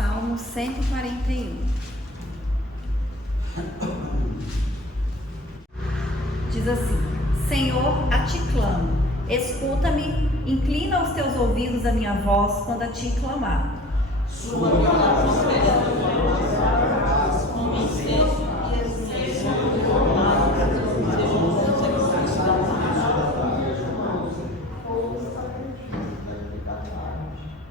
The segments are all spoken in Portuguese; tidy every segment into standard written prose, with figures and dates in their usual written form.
Salmo 141. Diz assim: Senhor, a ti clamo, escuta-me, inclina os teus ouvidos à minha voz quando a ti clamar. Sua palavra como incenso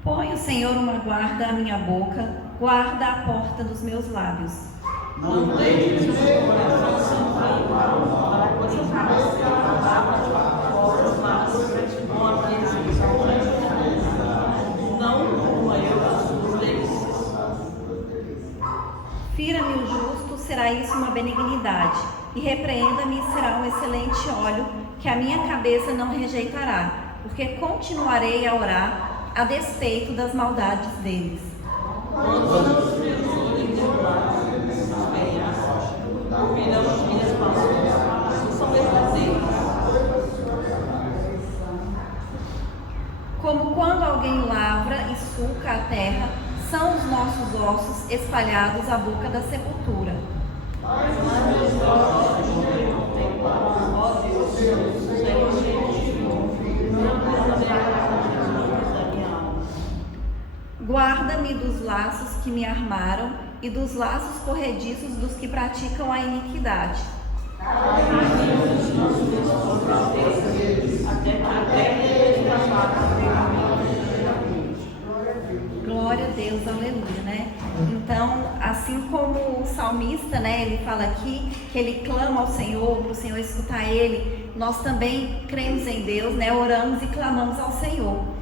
Põe o Senhor uma guarda à minha boca, guarda a porta dos meus lábios. não deixe o seu coração para não coma eu as suas delícias. Fira-me o justo, será isso uma benignidade, e repreenda-me, será um excelente óleo, que a minha cabeça não rejeitará, porque continuarei a orar a despeito das maldades deles. Quando os meus olhos ouvirão as minhas palavras, são verdadeiras. Como quando alguém lavra e sulca a terra, são os nossos ossos espalhados à boca da sepultura. Guarda-me dos laços que me armaram e dos laços corrediços dos que praticam a iniquidade. Glória a Deus, aleluia, né? Então, assim como o salmista, né, ele fala aqui que ele clama ao Senhor, para o Senhor escutar ele, nós também cremos em Deus, né, oramos e clamamos ao Senhor.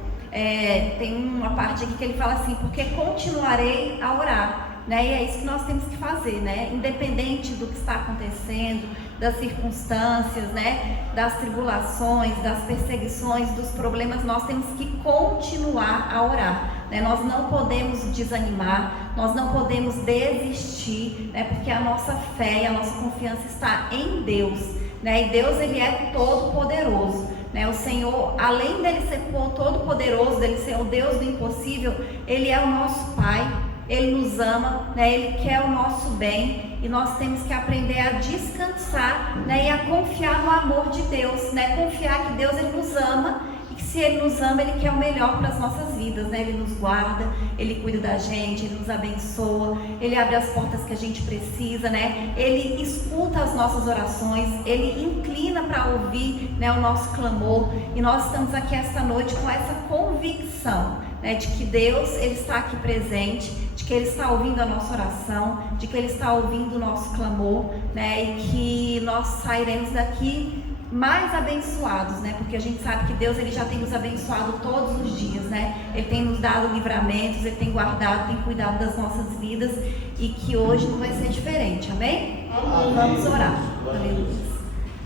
Tem uma parte aqui que ele fala assim: porque continuarei a orar, né? E é isso que nós temos que fazer, né? Independente do que está acontecendo, das circunstâncias, né? Das tribulações, das perseguições, dos problemas, nós temos que continuar a orar, né? Nós não podemos desanimar, nós não podemos desistir, né? Porque a nossa fé e a nossa confiança está em Deus, né? E Deus, ele é todo poderoso. O Senhor, além dele ser todo poderoso, dele ser o Deus do impossível, ele é o nosso Pai, ele nos ama, né? Ele quer o nosso bem, e nós temos que aprender a descansar, né? E a confiar no amor de Deus, né? Confiar que Deus, ele nos ama, e que se ele nos ama, ele quer o melhor para as nossas vidas, né? Ele nos guarda, ele cuida da gente, ele nos abençoa, ele abre as portas que a gente precisa, né? Ele escuta as nossas orações, ele inclina para ouvir, né, o nosso clamor, e nós estamos aqui esta noite com essa convicção, né, de que Deus, ele está aqui presente, de que ele está ouvindo a nossa oração, de que ele está ouvindo o nosso clamor, né, e que nós sairemos daqui mais abençoados, né? Porque a gente sabe que Deus, ele já tem nos abençoado todos os dias, né? Ele tem nos dado livramentos, ele tem guardado, tem cuidado das nossas vidas, e que hoje não vai ser diferente, amém? Vamos orar. Aleluia.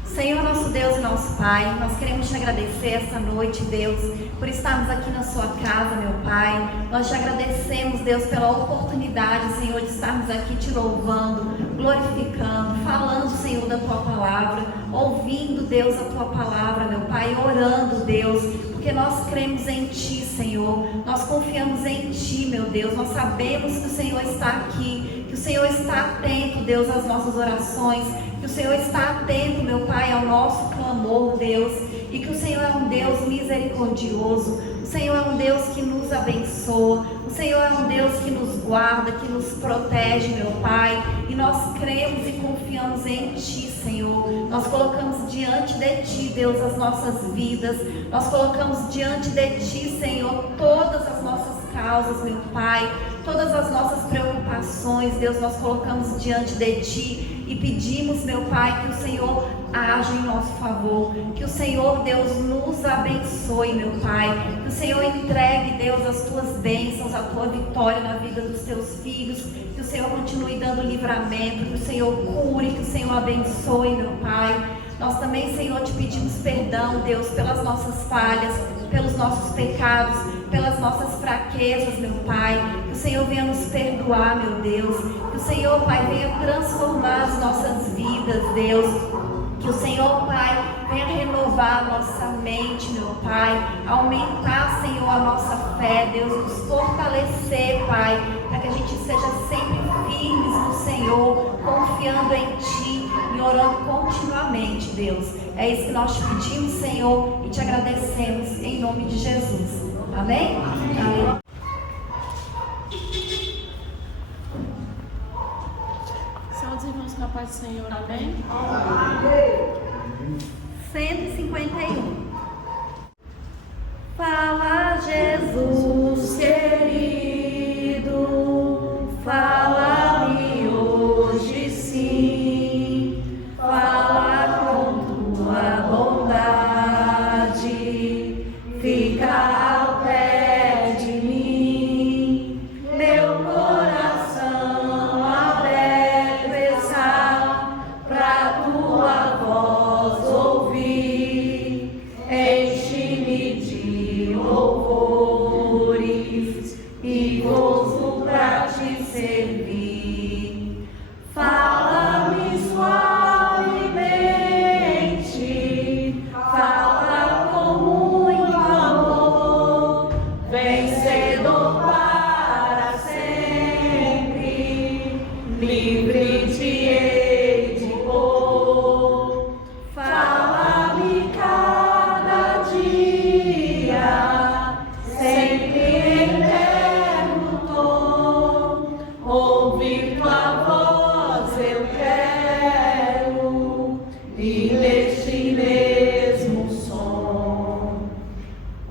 Senhor, nosso Deus e nosso Pai, nós queremos te agradecer essa noite, Deus, por estarmos aqui na sua casa, meu Pai. Nós te agradecemos, Deus, pela oportunidade, Senhor, de estarmos aqui te louvando, glorificando, falando, Senhor, da tua palavra, ouvindo, Deus, a tua palavra, meu Pai, orando, Deus, porque nós cremos em ti, Senhor, nós confiamos em ti, meu Deus, nós sabemos que o Senhor está aqui, que o Senhor está atento, Deus, às nossas orações, que o Senhor está atento, meu Pai, ao nosso clamor, Deus, e que o Senhor é um Deus misericordioso, o Senhor é um Deus que nos abençoa, o Senhor é um Deus que nos guarda, que nos protege, meu Pai, e nós cremos e confiamos em ti, Senhor. Nós colocamos diante de ti, Deus, as nossas vidas, nós colocamos diante de ti, Senhor, todas as nossas causas, meu Pai, todas as nossas preocupações, Deus, nós colocamos diante de ti e pedimos, meu Pai, que o Senhor age em nosso favor, que o Senhor, Deus, nos abençoe, meu Pai, que o Senhor entregue, Deus, as tuas bênçãos, a tua vitória na vida dos teus filhos, que o Senhor continue dando livramento, que o Senhor cure, que o Senhor abençoe, meu Pai. Nós também, Senhor, te pedimos perdão, Deus, pelas nossas falhas, pelos nossos pecados, pelas nossas fraquezas, meu Pai, que o Senhor venha nos perdoar, meu Deus, que o Senhor, Pai, venha transformar as nossas vidas, Deus, que o Senhor, Pai, venha renovar a nossa mente, meu Pai, aumentar, Senhor, a nossa fé, Deus, nos fortalecer, Pai, para que a gente gente seja sempre firmes no Senhor, confiando em Ti e orando continuamente, Deus. É isso que nós te pedimos, Senhor, e te agradecemos em nome de Jesus. Amém? Amém. São os irmãos com a paz do Senhor, amém? 151. Fala, Jesus querido, fala-me hoje sim, fala com tua bondade, fica ao pé de mim, meu coração aberto está pra tua voz ouvir, enche-me de louvores e gozo pra te servir. Fala-me suavemente, fala com muito amor, vencedor para sempre, livre te hei de pôr. Fala-me cada dia, sempre em terno tom, ouvir tua voz eu quero, e neste mesmo som.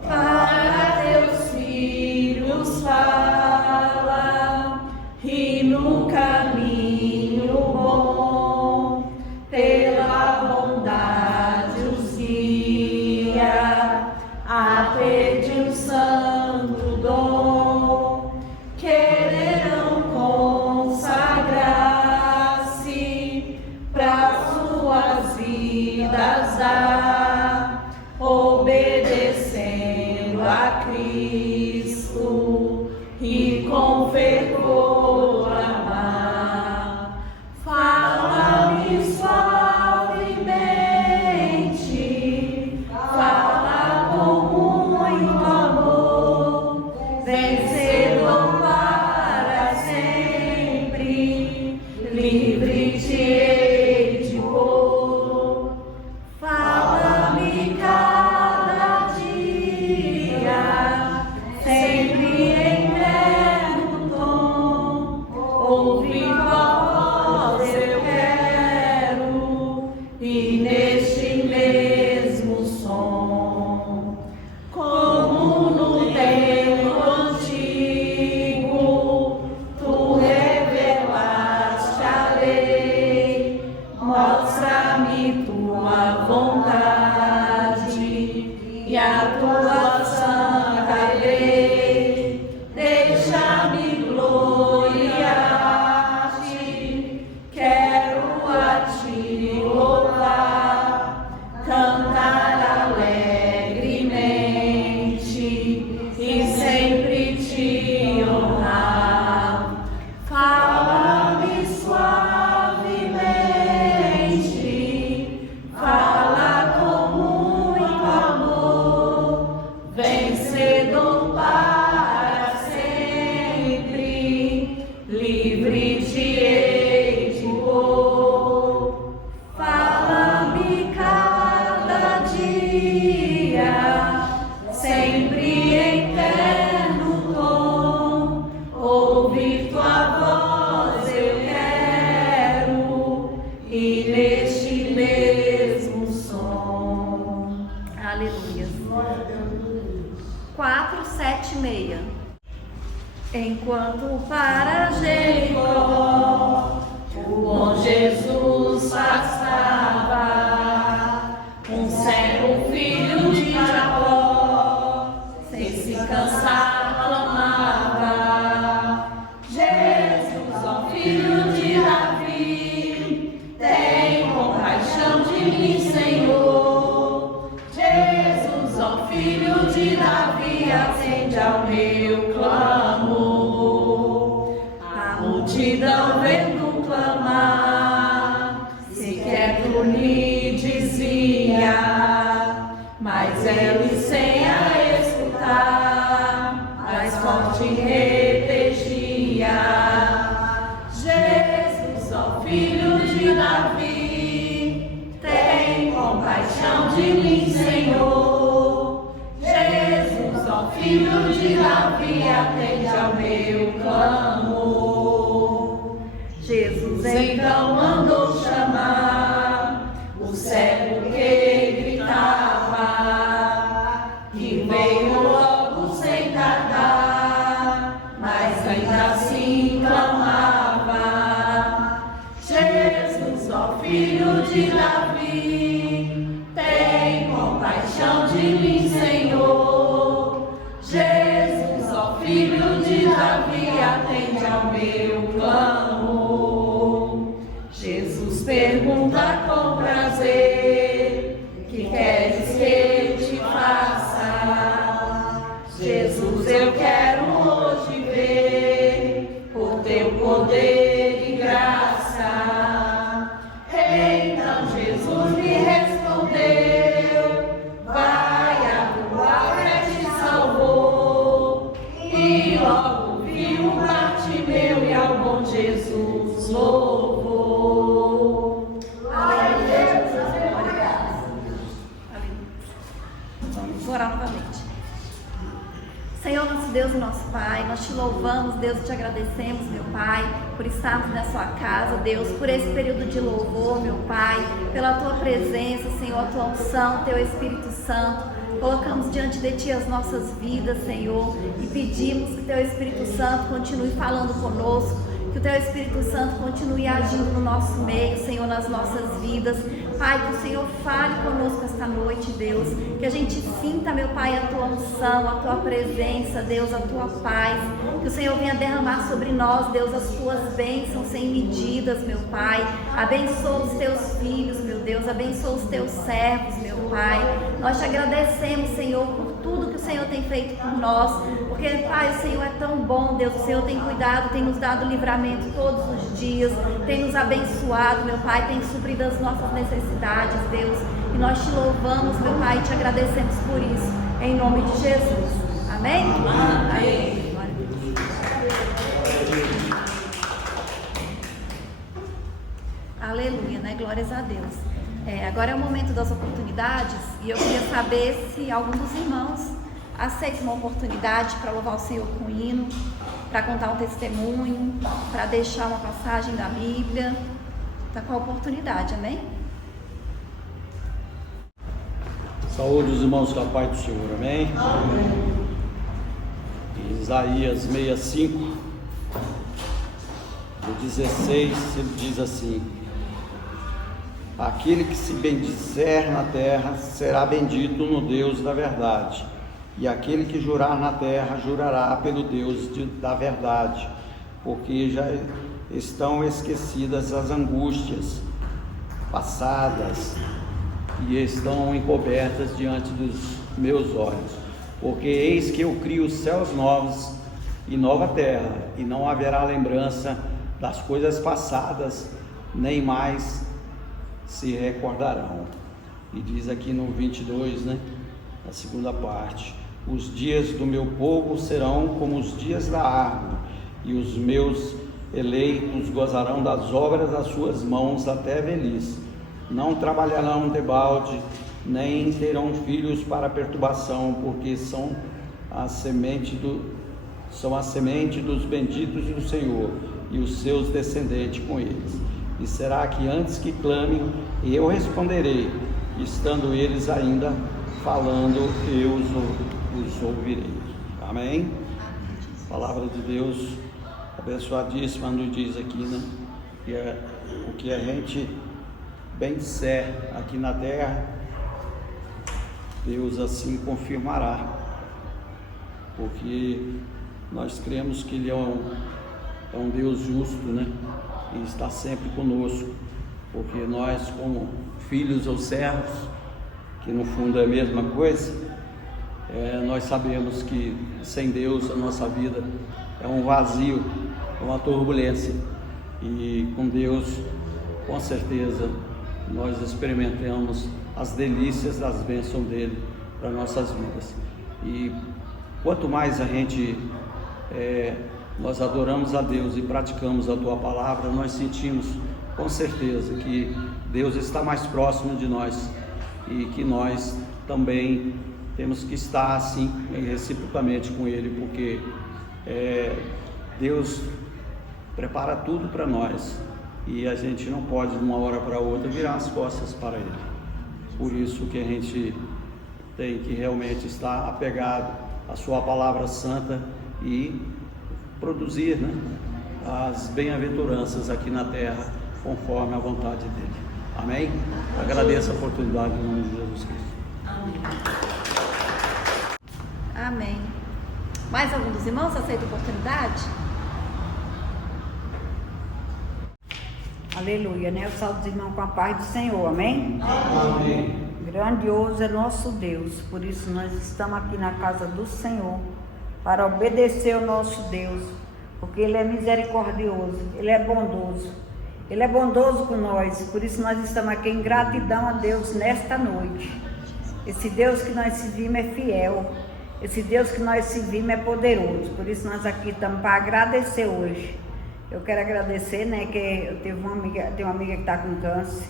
Para teus filhos fala, e no caminho bom, pela bondade os guia, a pedir um santo dom, quererão consagrar-se para suas vidas dar, obedecendo a Cristo e com fervor amar. Fala-me suavemente, fala com muito amor, vencedor para sempre, livre te hei de pôr. Fala-me cada dia, sempre em terno tom, ouvir tua voz eu quero, e neste mesmo som. Como no tempo antigo, tu revelaste a lei, mostra-me tua vontade e a tua santa lei. Deixa-me gloriar-te, quero a ti louvar, cantar alegremente e sempre te honrar. Fala-me suavemente, fala com muito amor, vencedor para sempre, livre te hei de pôr. Fala-me cada dia, sempre em terno tom, ouvir tua voz eu quero, e neste mesmo som. Aleluia. 476. Enquanto para Jericó o bom Jesus passava, um cego filho de Jacó, sem se cansar clamava: Jesus, ó filho de Davi, tem compaixão de mim, Senhor. Jesus, ó filho de Davi, atende ao meu clamor. A multidão vendo clamar, sequer lhe dizia, mas ele sem a escutar, mais forte repetia: compaixão de mim, Senhor. Jesus, ó Filho de Davi, atende ao meu clamor. Jesus então mandou chamar o cego que gritava, que veio logo sem tardar, mas ainda assim clamava. Jesus, ó Filho de Davi, tem compaixão de mim, Senhor. Jesus, ó Filho de Davi, atende ao meu clamor. Jesus pergunta com prazer, que queres que te faça? Jesus, eu quero hoje ver o teu poder e graça. Então Jesus me respondeu, vai, a tua fé te salvou. E logo vi o Bartimeu e ao bom Jesus louvou. Aleluia. Vamos orar novamente. Senhor, nosso Deus e nosso Pai, nós te louvamos, Deus, e te agradecemos, meu Pai, por estarmos na sua casa, Deus, por esse período de louvor, meu Pai, pela tua presença, Senhor, a tua unção, teu Espírito Santo. Colocamos diante de ti as nossas vidas, Senhor, e pedimos que teu Espírito Santo continue falando conosco, que o teu Espírito Santo continue agindo no nosso meio, Senhor, nas nossas vidas. Pai, que o Senhor fale conosco esta noite, Deus, que a gente sinta, meu Pai, a tua unção, a tua presença, Deus, a tua paz, que o Senhor venha derramar sobre nós, Deus, as tuas bênçãos sem medidas, meu Pai. Abençoa os teus filhos, meu Deus, abençoa os teus servos, meu Pai. Nós te agradecemos, Senhor, por tudo que o Senhor tem feito por nós, porque, Pai, o Senhor é tão bom, Deus, o Senhor tem cuidado, tem nos dado livramento todos os dias, tem nos abençoado, meu Pai, tem suprido as nossas necessidades, Deus, e nós te louvamos, meu Pai, e te agradecemos por isso, em nome de Jesus. Amém? Amém. Aleluia, né? Glórias a Deus. Agora é o momento das oportunidades e eu queria saber se algum dos irmãos aceita uma oportunidade para louvar o Senhor com hino, para contar um testemunho, para deixar uma passagem da Bíblia. Está com a oportunidade, amém? Saúde os irmãos com a paz do Senhor, amém? Amém. Isaías 65, no 16, ele diz assim: aquele que se bendizer na terra será bendito no Deus da verdade, e aquele que jurar na terra jurará pelo Deus da verdade, porque já estão esquecidas as angústias passadas e estão encobertas diante dos meus olhos, porque eis que eu crio os céus novos e nova terra, e não haverá lembrança das coisas passadas, nem mais se recordarão. E diz aqui no 22, né, na segunda parte: os dias do meu povo serão como os dias da árvore, e os meus eleitos gozarão das obras das suas mãos até a velhice. Não trabalharão debalde, nem terão filhos para perturbação, porque são a semente dos benditos do Senhor, e os seus descendentes com eles. E será que antes que clamem, eu responderei, estando eles ainda falando, eu os ouvirei. Amém? A palavra de Deus abençoadíssima nos diz aqui, né, que o que a gente bem disser aqui na terra, Deus assim confirmará, porque nós cremos que Ele é um Deus justo, né? E está sempre conosco, porque nós, como filhos ou servos, que no fundo é a mesma coisa, nós sabemos que sem Deus a nossa vida é um vazio, é uma turbulência, e com Deus, com certeza, nós experimentamos as delícias das bênçãos dele para nossas vidas. E quanto mais a gente nós adoramos a Deus e praticamos a tua palavra, nós sentimos com certeza que Deus está mais próximo de nós e que nós também temos que estar assim reciprocamente com Ele, porque Deus prepara tudo para nós e a gente não pode de uma hora para outra virar as costas para Ele. Por isso que a gente tem que realmente estar apegado à Sua palavra santa e produzir, né, as bem-aventuranças aqui na terra conforme a vontade dEle. Amém? Agradeço a oportunidade em nome de Jesus Cristo. Amém. Mais algum dos irmãos aceita a oportunidade? Aleluia, né? Eu saúdo os irmãos com a paz do Senhor, amém? Amém. Grandioso é nosso Deus, por isso nós estamos aqui na casa do Senhor, para obedecer o nosso Deus, porque Ele é misericordioso, Ele é bondoso. Ele é bondoso com nós, por isso nós estamos aqui em gratidão a Deus nesta noite. Esse Deus que nós servimos é fiel, esse Deus que nós servimos é poderoso, por isso nós aqui estamos para agradecer hoje. Eu quero agradecer, né, que eu tenho uma amiga que está com câncer,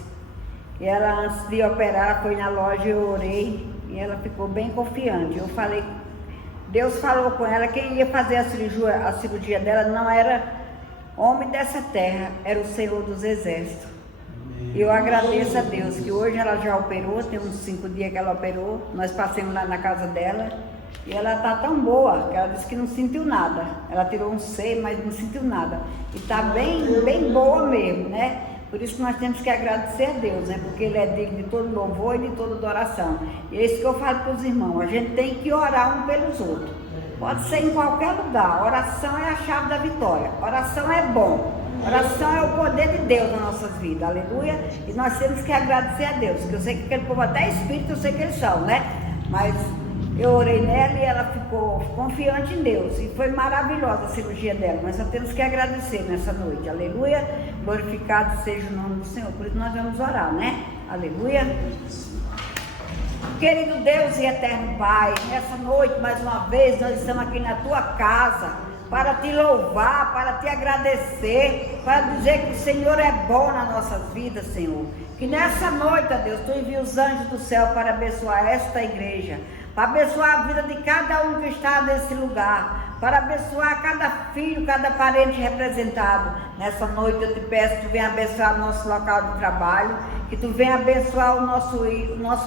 e ela antes de operar, ela foi na loja, eu orei, e ela ficou bem confiante. Eu falei, Deus falou com ela, quem ia fazer a cirurgia dela não era homem dessa terra, era o Senhor dos Exércitos. E eu agradeço a Deus que hoje ela já operou, tem uns 5 dias que ela operou, nós passamos lá na casa dela e ela está tão boa que ela disse que não sentiu nada. Ela tirou um seio, mas não sentiu nada. E está bem, bem boa mesmo, né? Por isso que nós temos que agradecer a Deus, né? Porque Ele é digno de todo louvor e de toda adoração. E é isso que eu falo para os irmãos, a gente tem que orar um pelos outros. Pode ser em qualquer lugar, oração é a chave da vitória, oração é bom, oração é o poder de Deus nas nossas vidas, aleluia, e nós temos que agradecer a Deus, que eu sei que aquele povo até espírito, eu sei que eles são, né, mas eu orei nela e ela ficou confiante em Deus, e foi maravilhosa a cirurgia dela, nós só temos que agradecer nessa noite, aleluia, glorificado seja o nome do Senhor, por isso nós vamos orar, né, aleluia. Querido Deus e eterno Pai, nessa noite, mais uma vez, nós estamos aqui na Tua casa para Te louvar, para Te agradecer, para dizer que o Senhor é bom nas nossas vidas, Senhor. Que nessa noite, ó Deus, Tu envia os anjos do céu para abençoar esta igreja, para abençoar a vida de cada um que está nesse lugar, para abençoar cada filho, cada parente representado. Nessa noite eu te peço que Tu venha abençoar o nosso local de trabalho, que Tu venha abençoar o nosso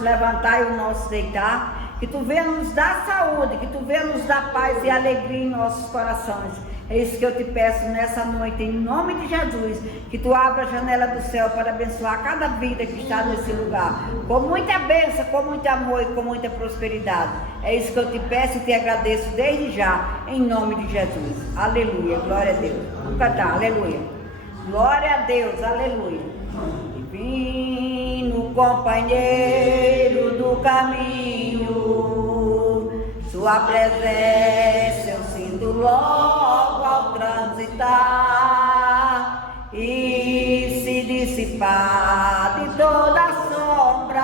levantar e o nosso deitar, que Tu venha nos dar saúde, que Tu venha nos dar paz e alegria em nossos corações. É isso que eu te peço nessa noite, em nome de Jesus, que Tu abra a janela do céu para abençoar cada vida que está nesse lugar, com muita bênção, com muito amor e com muita prosperidade. É isso que eu te peço e te agradeço desde já, em nome de Jesus. Aleluia, glória a Deus. Vamos cantar, aleluia. Glória a Deus, aleluia. Divino companheiro do caminho, Sua presença eu sinto logo ao transitar e se dissipar de toda sombra.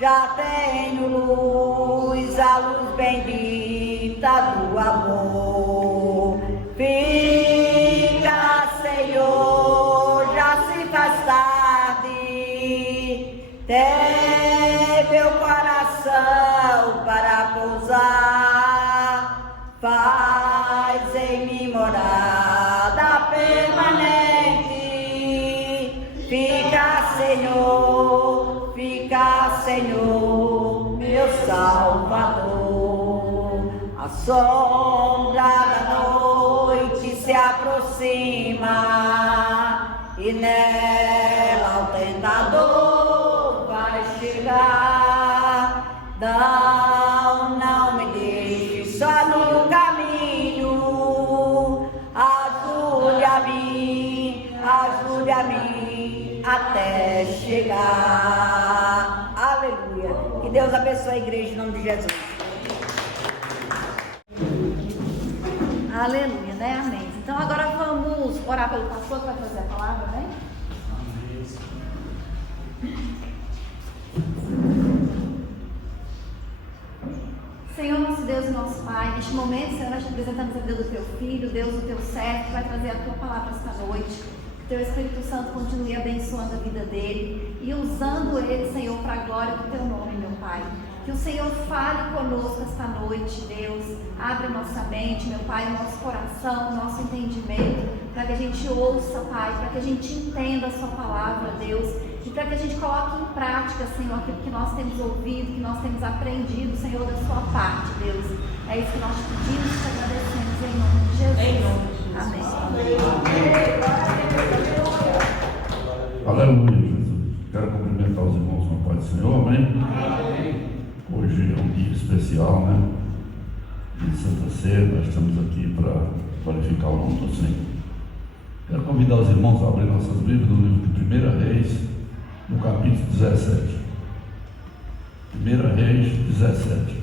Já tenho luz, a luz bendita do amor. Fica, Senhor, já se faz tarde. Tem meu coração para pousar. Faz em mim morada permanente. Fica, Senhor, meu Salvador. A sombra da noite se aproxima e nela o tentador vai chegar. Não me deixe só no caminho. Ajude a mim até chegar. Aleluia. Que Deus abençoe a igreja em nome de Jesus. Aleluia, né? Amém. Então agora vamos orar pelo pastor que vai trazer a palavra, né? Senhor, nosso Deus e nosso Pai, neste momento, Senhor, nós te apresentamos a vida do Teu Filho, Deus, o Teu servo, que vai trazer a Tua palavra esta noite. Teu Espírito Santo continue abençoando a vida dele e usando ele, Senhor, para a glória do Teu nome, meu Pai. Que o Senhor fale conosco esta noite, Deus. Abre nossa mente, meu Pai, o nosso coração, o nosso entendimento, para que a gente ouça, Pai, para que a gente entenda a Sua palavra, Deus. E para que a gente coloque em prática, Senhor, aquilo que nós temos ouvido, que nós temos aprendido, Senhor, da Sua parte, Deus. É isso que nós te pedimos e te agradecemos em nome de Jesus. Em nome de Jesus. Amém. Aleluia, Jesus. Quero cumprimentar os irmãos na paz do Senhor, amém? Hoje é um dia especial, né? De Santa Ceia, nós estamos aqui para glorificar o nome do Senhor. Quero convidar os irmãos a abrir nossas Bíblias no livro de 1 Reis, no capítulo 17. 1 Reis 17.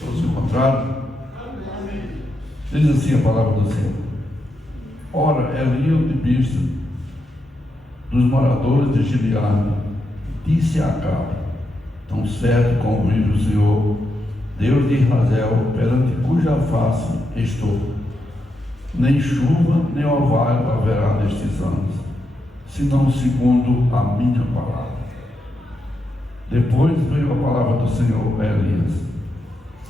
Todos encontraram? Diz assim a palavra do Senhor: Ora, Elias de Bispo, dos moradores de Gileade, disse a Acabe: Tão certo como vive o Senhor, Deus de Israel, perante cuja face estou, nem chuva nem orvalho haverá nestes anos, senão segundo a minha palavra. Depois veio a palavra do Senhor a Elias: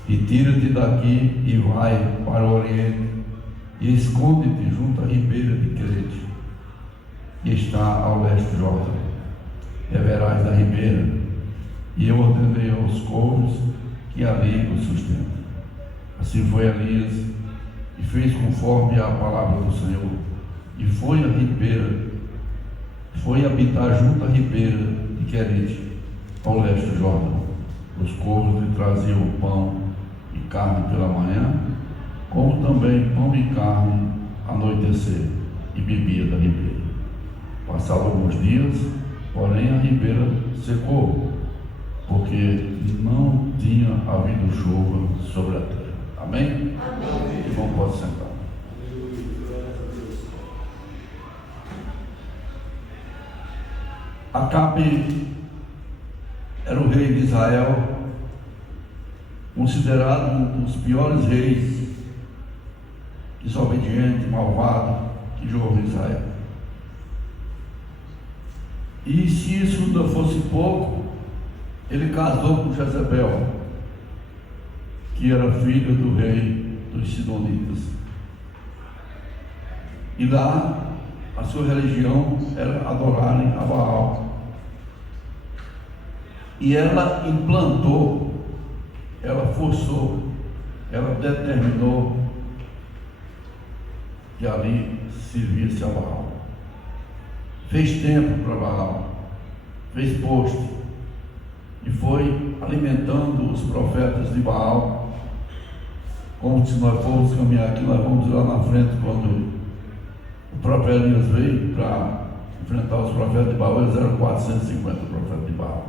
E tira-te daqui e vai para o Oriente, e esconde-te junto à ribeira de Querete, que está ao leste de Jordão. Reverás da ribeira, e eu ordenei aos couros que ali o sustentam. Assim foi Elias, e fez conforme a palavra do Senhor, e foi habitar junto à ribeira de Querete, ao leste de Jordão. Os couros lhe traziam o pão e carne pela manhã, como também pão e carne anoitecer, e bebia da ribeira. Passaram alguns dias, porém a ribeira secou, porque não tinha havido chuva sobre a terra. Amém? Amém. Irmão, pode sentar. Acabe era o rei de Israel, considerado um dos piores reis, desobediente, malvado, que houve em Israel. E se isso não fosse pouco, ele casou com Jezebel, que era filha do rei dos Sidonitas. E lá a sua religião era adorarem a Baal. E ela implantou, ela forçou, ela determinou que ali servisse a Baal. Fez templo para Baal, fez poste, e foi alimentando os profetas de Baal. Como se nós formos caminhar aqui, nós vamos lá na frente, quando o próprio Elias veio para enfrentar os profetas de Baal, eles eram 450 profetas de Baal.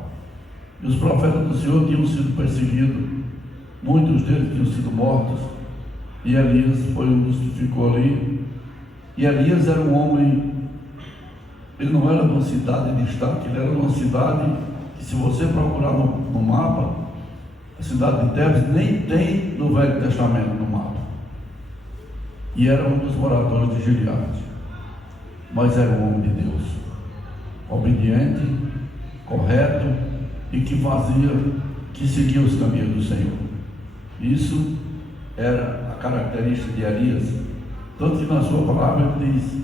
E os profetas do Senhor tinham sido perseguidos, muitos deles tinham sido mortos, e Elias foi um dos que ficou ali. E Elias era um homem, ele não era de uma cidade de destaque, ele era de uma cidade que, se você procurar no mapa, a cidade de Tebes nem tem no Velho Testamento no mapa. E era um dos moradores de Gileade, mas era um homem de Deus, obediente, correto, e que seguia os caminhos do Senhor. Isso era a característica de Elias, tanto que na sua palavra ele diz: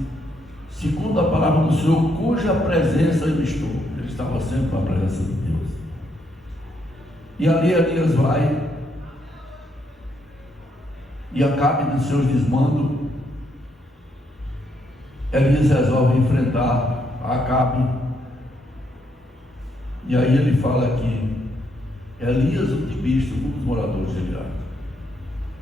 segundo a palavra do Senhor, cuja presença eu estou. Ele estava sempre na presença de Deus. E ali Elias vai, e Acabe dos seus desmandos, Elias resolve enfrentar Acabe. E aí ele fala que Elias, o tibista, um dos moradores de Gileade,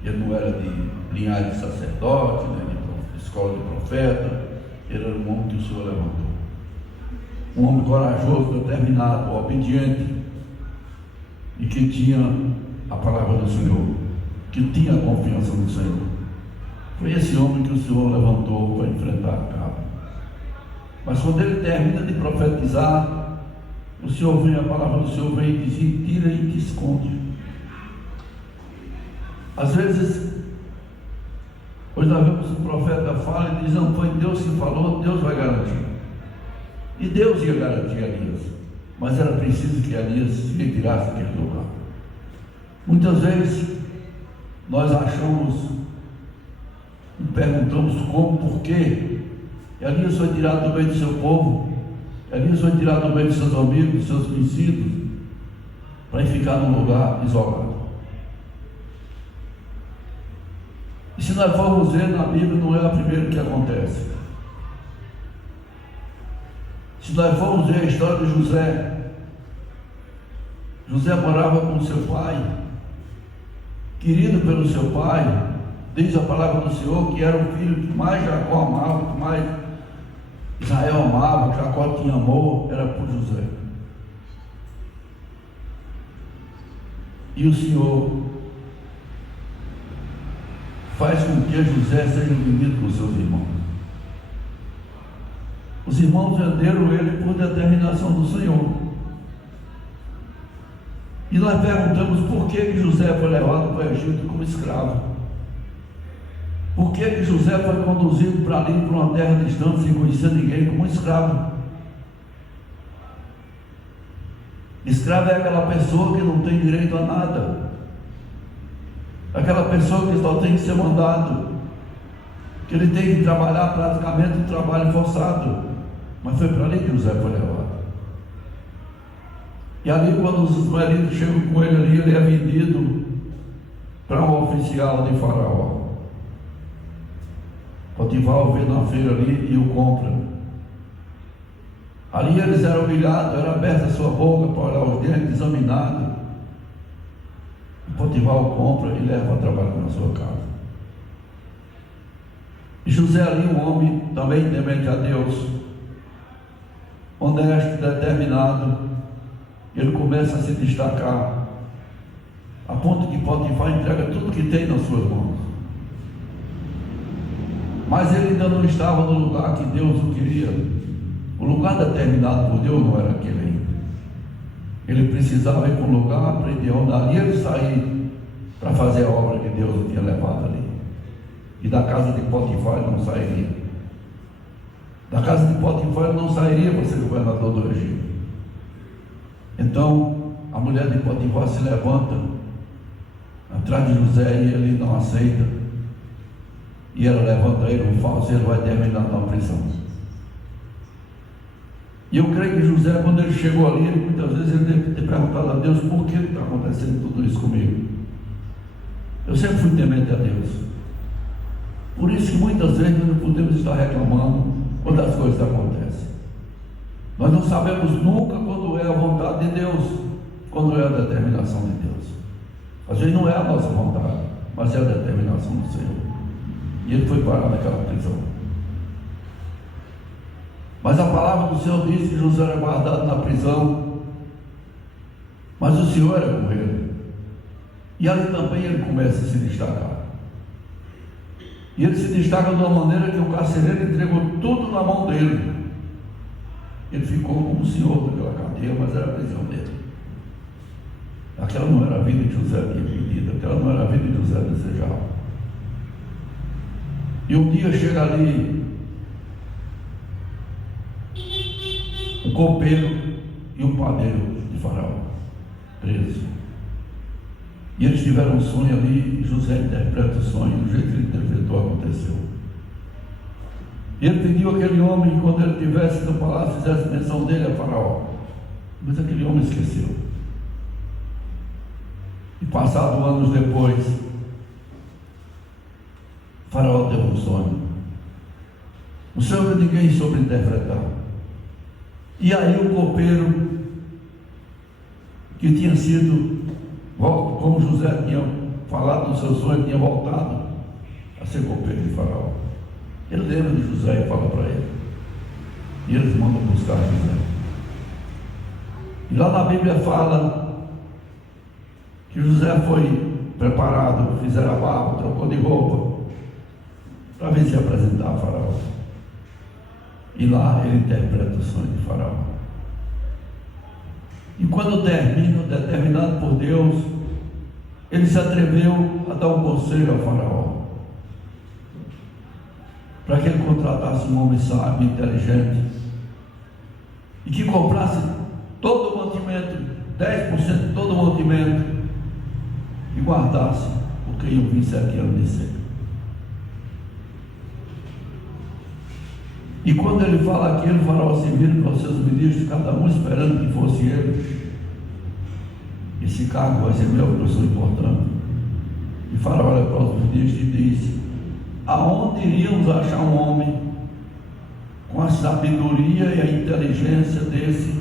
ele não era de linhagem de sacerdote, nem de escola de profeta, Ele era um homem que o Senhor levantou. Um homem corajoso, determinado, obediente, e que tinha a palavra do Senhor, que tinha a confiança no Senhor. Foi esse homem que o Senhor levantou para enfrentar Acabe. Mas quando ele termina de profetizar, o Senhor vem, a palavra do Senhor vem e diz: tira e te esconde. Às vezes, hoje nós vemos o profeta fala e diz: não foi Deus que falou, Deus vai garantir. E Deus ia garantir Elias, mas era preciso que Elias se retirasse daquele lugar. Muitas vezes nós achamos e perguntamos como, por quê. Elias foi tirado do meio do seu povo, Elias foi tirado do meio dos seus amigos, dos seus conhecidos, para ficar num lugar isolado. E se nós formos ver na Bíblia, não é a primeira que acontece. Se nós formos ver a história de José, José morava com seu pai, querido pelo seu pai. Diz a palavra do Senhor que era o filho que mais Jacó amava, que mais Israel amava, que Jacó tinha amor, era por José. E o Senhor faz com que José seja vendido por seus irmãos. Os irmãos venderam ele por determinação do Senhor. E nós perguntamos por que José foi levado para o Egito como escravo. Por que José foi conduzido para ali, para uma terra distante, sem conhecer ninguém, como escravo? Escravo é aquela pessoa que não tem direito a nada, aquela pessoa que só tem que ser mandado, que ele tem que trabalhar praticamente um trabalho forçado. Mas foi para ali que José foi levado. E ali, quando os ismaelitas chegam com ele ali, ele é vendido para um oficial de Faraó. Potifar o vê na feira ali e o compra. Ali eles eram humilhados, era aberta a sua boca para olhar os dentes, examinado. Potifar o compra e leva a trabalhar na sua casa. E José ali, um homem também temente a Deus, honesto, determinado, ele começa a se destacar, a ponto que Potifar entrega tudo que tem nas suas mãos. Mas ele ainda não estava no lugar que Deus o queria. O lugar determinado por Deus não era aquele ainda. Ele precisava ir para um lugar, aprender onde ali ele sair para fazer a obra que Deus o tinha levado ali. E da casa de Potifar ele não sairia. Da casa de Potifar ele não sairia para ser governador do Egito. Então a mulher de Potifar se levanta atrás de José e ele não aceita. E ela levanta ele, um falso, e ele vai terminar na prisão. E eu creio que José, quando ele chegou ali, muitas vezes ele deve ter perguntado a Deus: por que está acontecendo tudo isso comigo? Eu sempre fui temente a Deus. Por isso que muitas vezes nós não podemos estar reclamando quando as coisas acontecem. Nós não sabemos nunca quando é a vontade de Deus, quando é a determinação de Deus. Às vezes não é a nossa vontade, mas é a determinação do Senhor. E ele foi parar naquela prisão. Mas a palavra do Senhor diz que José era guardado na prisão, mas o Senhor era com ele. E ali também ele começa a se destacar. E ele se destaca de uma maneira que o carcereiro entregou tudo na mão dele. Ele ficou como o senhor daquela cadeia, mas era a prisão dele. Aquela não era a vida que José tinha pedido, aquela não era a vida que José desejava. E um dia chega ali um copeiro e um padeiro de Faraó, preso. E eles tiveram um sonho ali, e José interpreta o sonho, do jeito que ele interpretou, aconteceu. E ele pediu àquele homem que quando ele estivesse no palácio, fizesse menção dele a Faraó. Mas aquele homem esqueceu. E passados anos depois, Faraó teve um sonho. Um sonho que ninguém soube interpretar. E aí o copeiro, que tinha sido, como José tinha falado no seu sonho, tinha voltado a ser copeiro de Faraó. Ele lembra de José e fala para ele: E eles mandam buscar José. E lá na Bíblia fala que José foi preparado, fizeram a barba, trocou de roupa, para vir se apresentar a Faraó. E lá ele interpreta o sonho de Faraó. E quando termina, determinado por Deus, ele se atreveu a dar um conselho ao Faraó, para que ele contratasse um homem sábio, inteligente, e que comprasse todo o mantimento, 10% de todo o mantimento, e guardasse, porque iam vir 7 anos de seca. E quando ele fala aquilo, o Faraó se vira para os seus ministros, cada um esperando que fosse ele. Esse cargo vai ser meu, porque eu sou importante. E Faraó olha para os ministros e diz: aonde iríamos achar um homem com a sabedoria e a inteligência desse,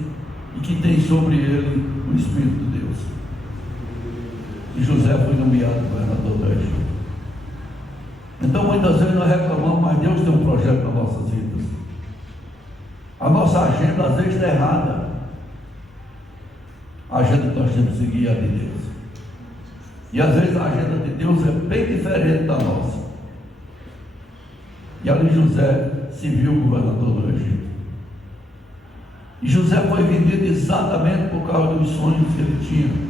e que tem sobre ele o Espírito de Deus? E José foi nomeado governador do Egito. Então muitas vezes nós reclamamos, mas Deus tem um projeto nas nossas vidas. A nossa agenda às vezes está errada. A agenda que nós temos que seguir é a de Deus. E às vezes a agenda de Deus é bem diferente da nossa. E ali José se viu governador do Egito. E José foi vendido exatamente por causa dos sonhos que ele tinha.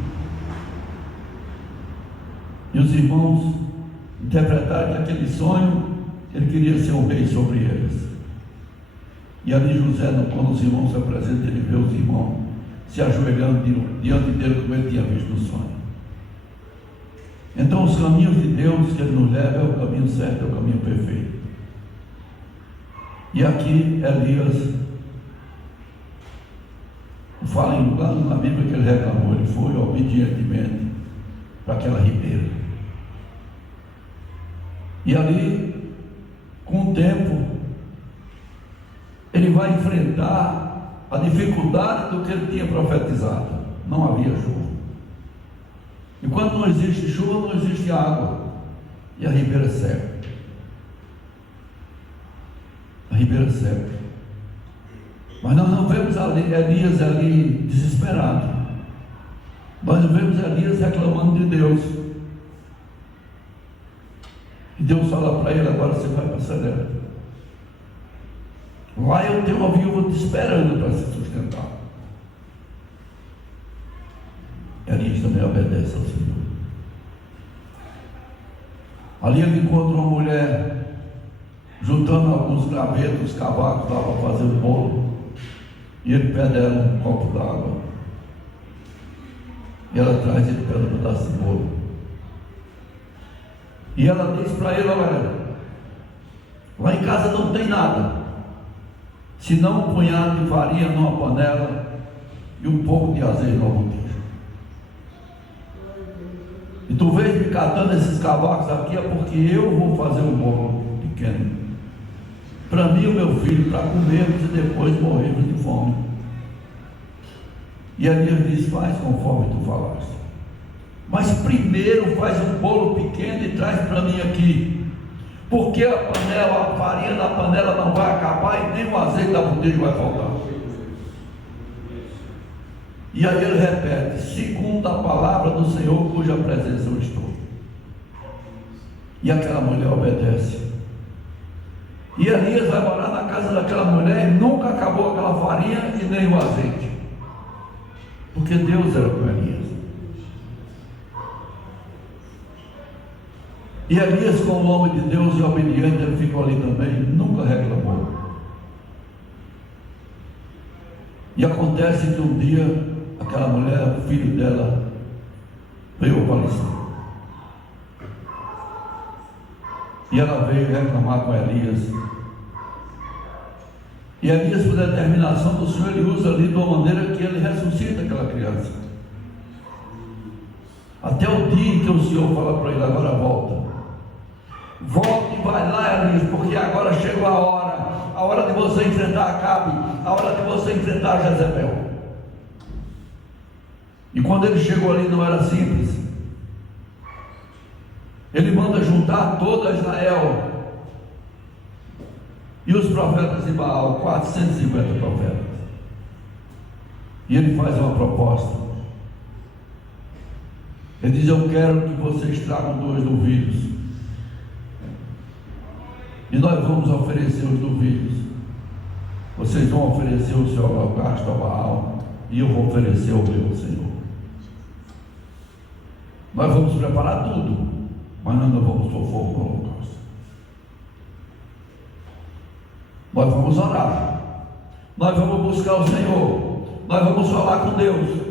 E os irmãos interpretaram que aquele sonho, ele queria ser um rei sobre eles. E ali José, quando os irmãos se apresentam, ele vê os irmãos se ajoelhando diante dele, como ele tinha visto no sonho. Então os caminhos de Deus que ele nos leva é o caminho certo, é o caminho perfeito. E aqui Elias fala lá na Bíblia que ele reclamou, ele foi obedientemente para aquela ribeira. E ali, com o tempo, ele vai enfrentar a dificuldade do que ele tinha profetizado. Não havia chuva. E quando não existe chuva, não existe água. E a ribeira seca. A ribeira seca. Mas nós não vemos Elias ali desesperado. Nós não vemos Elias reclamando de Deus. E Deus fala para ele: agora você vai para Serepta. Lá eu tenho uma viúva te esperando para se sustentar. Elias também obedece ao Senhor. Ali ele encontra uma mulher juntando alguns gravetos, cavacos lá para fazer o bolo. E ele pede a ela um copo d'água. E ela traz, ele pede um pedaço de bolo. E ela diz para ele: olha, lá em casa não tem nada, senão um punhado de farinha numa panela e um pouco de azeite numa botija. E tu vês me catando esses cavacos aqui é porque eu vou fazer um bolo pequeno para mim e o meu filho, para comermos e depois morrermos de fome. E Elias diz: faz conforme tu falaste, mas primeiro faz um bolo pequeno e traz para mim aqui, porque a panela, a farinha da panela não vai acabar e nem o azeite da botija vai faltar. E aí ele repete: segundo a palavra do Senhor, cuja presença eu estou. E aquela mulher obedece. E Elias vai morar na casa daquela mulher e nunca acabou aquela farinha e nem o azeite, porque Deus era com Elias. E Elias, como homem de Deus e obediente, ele ficou ali também, nunca reclamou. E acontece que um dia aquela mulher, o filho dela, veio a falecer. E ela veio reclamar com Elias. E Elias, por determinação do Senhor, ele usa ali de uma maneira que ele ressuscita aquela criança. Até o dia em que o Senhor fala para ele: agora volta. Volta e vai lá, Elias, porque agora chegou a hora de você enfrentar Acabe, a hora de você enfrentar Jezebel. E quando ele chegou ali não era simples. Ele manda juntar toda Israel E os profetas de Baal, 450 profetas. E ele faz uma proposta. Ele diz: eu quero que vocês tragam 2 novilhos. E nós vamos oferecer os novilhos. Vocês vão oferecer o seu holocausto a Baal, e eu vou oferecer o meu Senhor. Nós vamos preparar tudo, mas nós não vamos pôr fogo no holocausto. Nós vamos orar, nós vamos buscar o Senhor, nós vamos falar com Deus.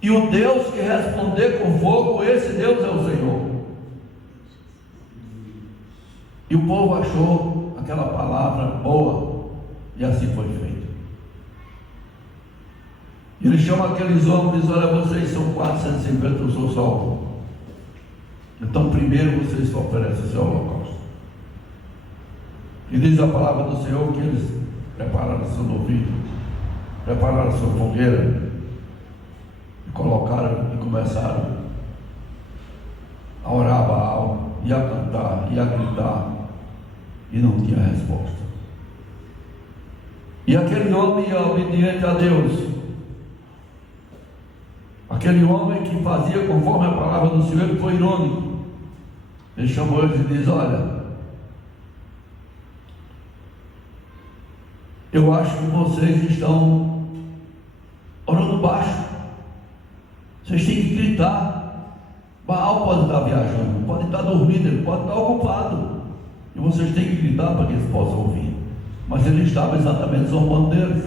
E o Deus que responder com fogo, esse Deus é o Senhor. E o povo achou aquela palavra boa, e assim foi feito. Ele chama aqueles homens e diz: olha, vocês são 450, eu sou só um. Então primeiro vocês oferecem o seu holocausto. E diz a palavra do Senhor que eles prepararam seu novilho, prepararam a sua fogueira, e colocaram e começaram a orar a Baal, e a cantar, e a gritar, e não tinha resposta. E aquele homem ia obediente a Deus. Aquele homem que fazia conforme a palavra do Senhor, ele foi irônico. Ele chamou eles e diz: olha, eu acho que vocês estão orando baixo. Vocês têm que gritar. Baal pode estar viajando, pode estar dormindo, ele pode estar ocupado, e vocês têm que gritar para que eles possam ouvir. Mas ele estava exatamente zombando deles,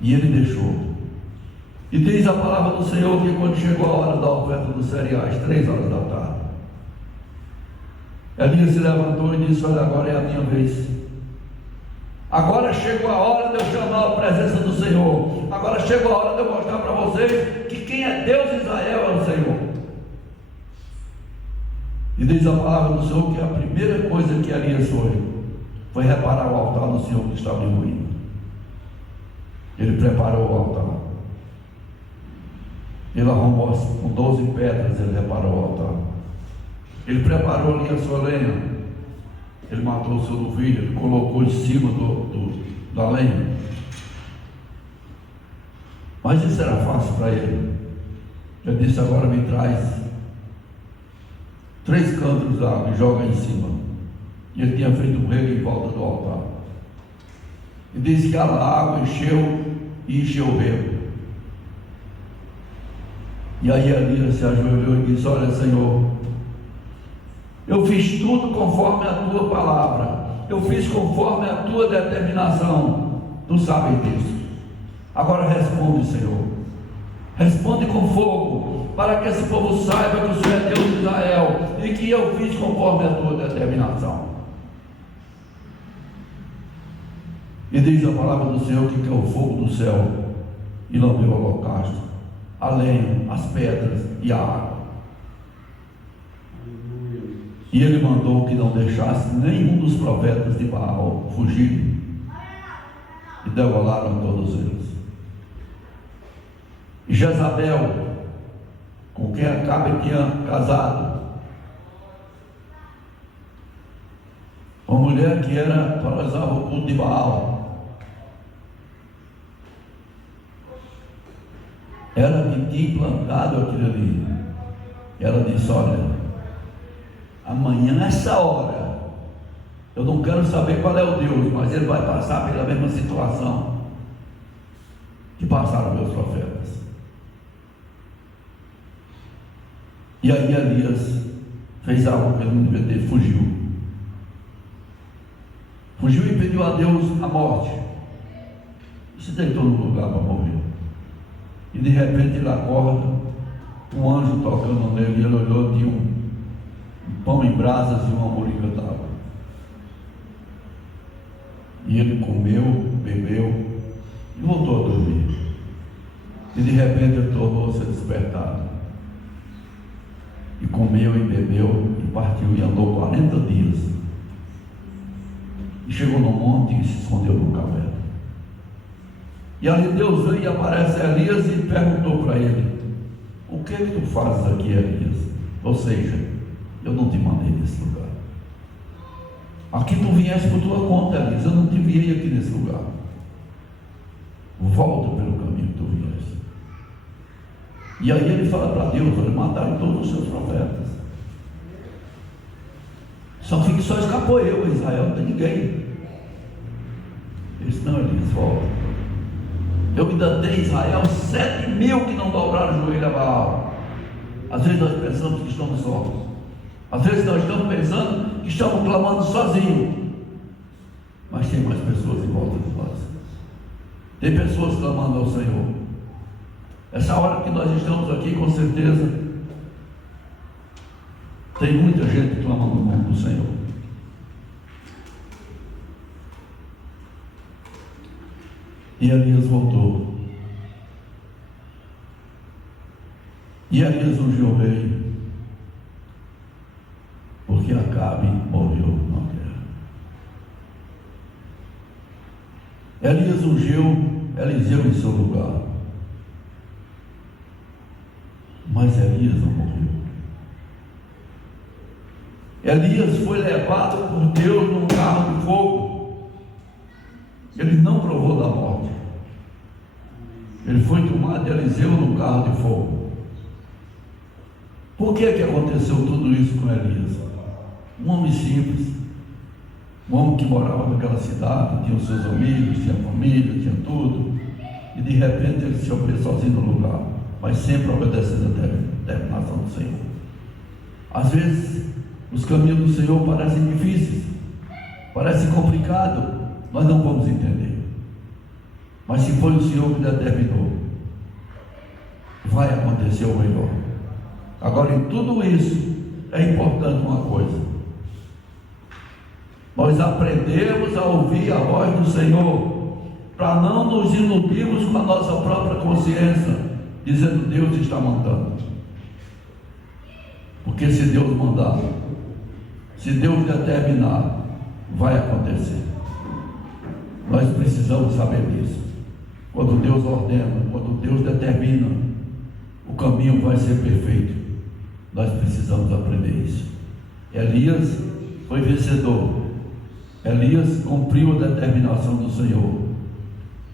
e ele deixou. E diz a palavra do Senhor que quando chegou a hora da oferta dos cereais, 3 horas da tarde, Elias se levantou e disse: olha, agora é a minha vez. Agora chegou a hora de eu chamar a presença do Senhor. Agora chegou a hora de eu mostrar para vocês que quem é Deus de Israel é o Senhor. E diz a palavra do Senhor que a primeira coisa que Elias foi reparar o altar do Senhor que estava em ruína. Ele preparou o altar. Ele arrumou com 12 pedras, ele reparou o altar. Ele preparou ali a sua lenha. Ele matou o seu novilho, ele colocou em cima da lenha. Mas isso era fácil para ele. Ele disse: agora me traz 3 cântaro d'água e joga em cima. E ele tinha feito um rego em volta do altar. E disse que a água encheu e encheu o rego. E aí Elias se ajoelhou e disse: olha, Senhor, eu fiz tudo conforme a tua palavra, eu fiz conforme a tua determinação. Tu sabes disso. Agora responde, Senhor, responde com fogo, para que esse povo saiba que o Senhor é Deus de Israel e que eu fiz conforme a tua determinação. E diz a palavra do Senhor que caiu o fogo do céu e lambeu o holocausto, a lenha, as pedras e a água. E ele mandou que não deixasse nenhum dos profetas de Baal fugir, e degolaram todos eles. E Jezabel, com quem Acabe tinha casado, uma mulher que usava o culto de Baal, ela que tinha implantado aquilo ali. Ela disse: olha, amanhã nessa hora, eu não quero saber qual é o Deus, mas ele vai passar pela mesma situação que passaram meus profetas. E aí Elias fez algo que ele não devia ter, fugiu e pediu a Deus a morte, e se deitou no lugar para morrer. E de repente ele acorda, um anjo tocando nele, e ele olhou, tinha um pão em brasas e uma moringa d'água. E ele comeu, bebeu e voltou a dormir. E de repente ele tornou-se despertado. E comeu e bebeu e partiu e andou 40 dias. E chegou no monte e se escondeu no caverna. E ali Deus veio e aparece a Elias e perguntou para ele: o que é que tu fazes aqui, Elias? Ou seja, eu não te mandei nesse lugar. Aqui tu vieste por tua conta, Elias, eu não te enviei aqui nesse lugar. Volta pelo caminho que tu vieste. E aí ele fala para Deus: olha, mataram todos os seus profetas. Só escapou eu, Israel, não tem ninguém. Ele disse: não, Elias, volta. Eu ainda tenho Israel 7.000 que não dobraram o joelho a Baal. Às vezes nós pensamos que estamos sós. Às vezes nós estamos pensando que estamos clamando sozinhos. Mas tem mais pessoas em volta de nós. Tem pessoas clamando ao Senhor. Essa hora que nós estamos aqui, com certeza, tem muita gente clamando o nome do Senhor. E Elias voltou. E Elias ungiu o rei, porque Acabe morreu na guerra. Elias ungiu Eliseu em seu lugar. Mas Elias não morreu. Elias foi levado por Deus num carro de fogo. Ele não provou da morte. Ele foi tomado de Eliseu num carro de fogo. Por que aconteceu tudo isso com Elias? Um homem simples, um homem que morava naquela cidade, tinha os seus amigos, tinha família, tinha tudo, e de repente ele se vê sozinho no lugar, mas sempre obedecendo a determinação do Senhor. Às vezes os caminhos do Senhor parecem difíceis, parecem complicados, nós não vamos entender, mas se foi o Senhor que determinou, vai acontecer o melhor. Agora, em tudo isso é importante uma coisa: nós aprendemos a ouvir a voz do Senhor, para não nos iludirmos com a nossa própria consciência, dizendo: Deus está mandando. Porque se Deus mandar, se Deus determinar, vai acontecer. Nós precisamos saber disso. Quando Deus ordena, quando Deus determina, o caminho vai ser perfeito. Nós precisamos aprender isso. Elias foi vencedor. Elias cumpriu a determinação do Senhor.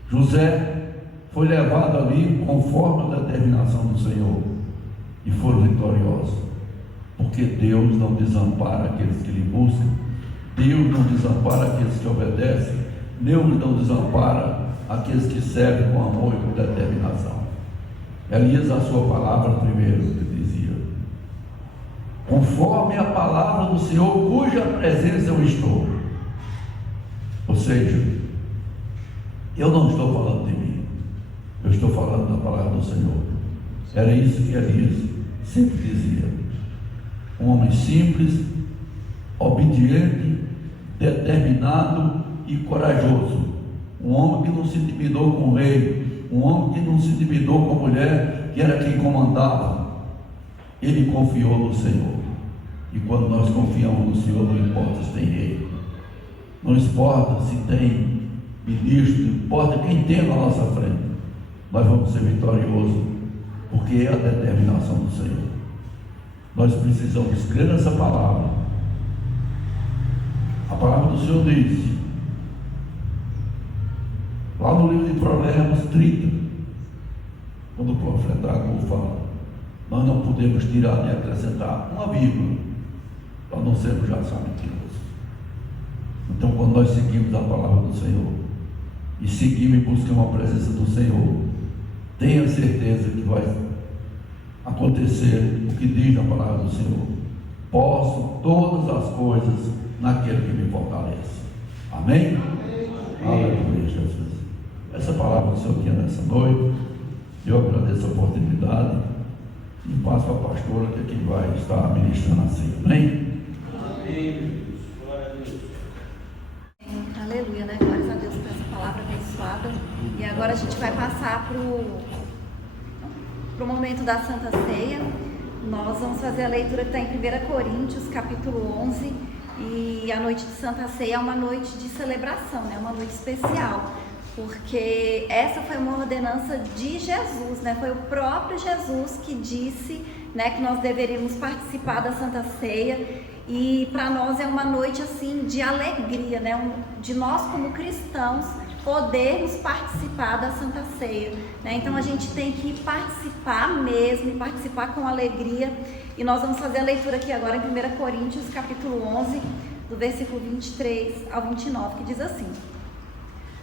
José foi levado ali conforme a determinação do Senhor e foram vitoriosos, porque Deus não desampara aqueles que lhe buscam. Deus não desampara aqueles que obedecem. Deus não desampara aqueles que servem com amor e com determinação. Elias, a sua palavra primeiro, ele dizia: conforme a palavra do Senhor, cuja presença eu estou. Ou seja, eu não estou falando de mim, eu estou falando da palavra do Senhor. Era isso que Elias sempre dizia. Um homem simples, obediente, determinado e corajoso. Um homem que não se intimidou com o rei, um homem que não se intimidou com a mulher, que era quem comandava. Ele confiou no Senhor. E quando nós confiamos no Senhor, não importa se tem rei, não importa se tem ministro, não importa quem tem na nossa frente, nós vamos ser vitoriosos, porque é a determinação do Senhor. Nós precisamos crer nessa palavra. A palavra do Senhor diz, lá no livro de Provérbios 30, quando o profeta Ageu fala: nós não podemos tirar nem acrescentar uma vírgula, para não sermos já mentirosos. Então, quando nós seguimos a palavra do Senhor e seguimos e buscamos a presença do Senhor, tenha certeza que vai acontecer o que diz na palavra do Senhor: posso todas as coisas naquele que me fortalece. Amém? Aleluia, Jesus. Essa palavra do Senhor tinha nessa noite. Eu agradeço a oportunidade e passo a pastora, que é quem vai estar ministrando assim. Amém? Amém. Aleluia, né? Glórias a Deus por essa palavra abençoada. E agora a gente vai passar para o momento da Santa Ceia. Nós vamos fazer a leitura que está em 1 Coríntios, capítulo 11. E a noite de Santa Ceia é uma noite de celebração, né? Uma noite especial, porque essa foi uma ordenança de Jesus, né? Foi o próprio Jesus que disse né, que nós deveríamos participar da Santa Ceia. E para nós é uma noite assim de alegria, né, de nós como cristãos podermos participar da Santa Ceia, né? Então a gente tem que participar mesmo, e participar com alegria. E nós vamos fazer a leitura aqui agora em 1 Coríntios capítulo 11, do versículo 23 ao 29, que diz assim: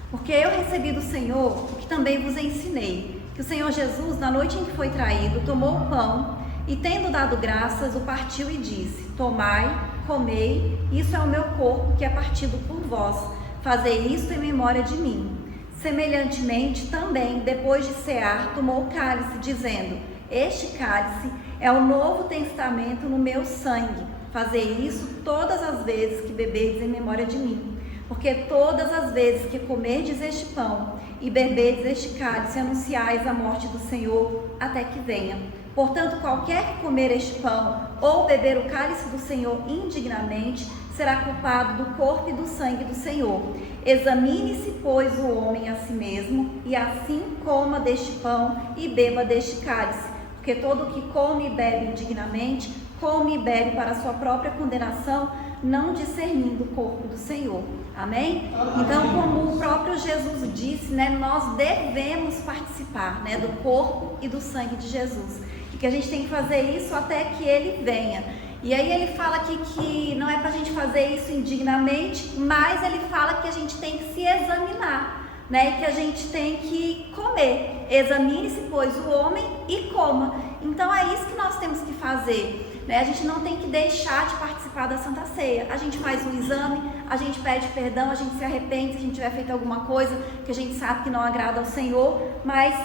porque eu recebi do Senhor o que também vos ensinei, que o Senhor Jesus, na noite em que foi traído, tomou o pão e, tendo dado graças, o partiu e disse: tomai, comei, isso é o meu corpo que é partido por vós, fazei isto em memória de mim. Semelhantemente também, depois de cear, tomou o cálice, dizendo: este cálice é o novo testamento no meu sangue, fazei isso todas as vezes que beberdes em memória de mim. Porque todas as vezes que comerdes este pão e beberdes este cálice, anunciais a morte do Senhor até que venha. Portanto, qualquer que comer este pão ou beber o cálice do Senhor indignamente, será culpado do corpo e do sangue do Senhor. Examine-se, pois, o homem a si mesmo, e assim coma deste pão e beba deste cálice. Porque todo o que come e bebe indignamente, come e bebe para a sua própria condenação, não discernindo o corpo do Senhor. Amém? Então, como o próprio Jesus disse, né, nós devemos participar, né, do corpo e do sangue de Jesus. E que a gente tem que fazer isso até que Ele venha. E aí ele fala aqui que não é para a gente fazer isso indignamente, mas ele fala que a gente tem que se examinar, né? E que a gente tem que comer. Examine-se, pois, o homem e coma. Então é isso que nós temos que fazer, né? A gente não tem que deixar de participar da Santa Ceia. A gente faz um exame, a gente pede perdão, a gente se arrepende se a gente tiver feito alguma coisa que a gente sabe que não agrada ao Senhor, mas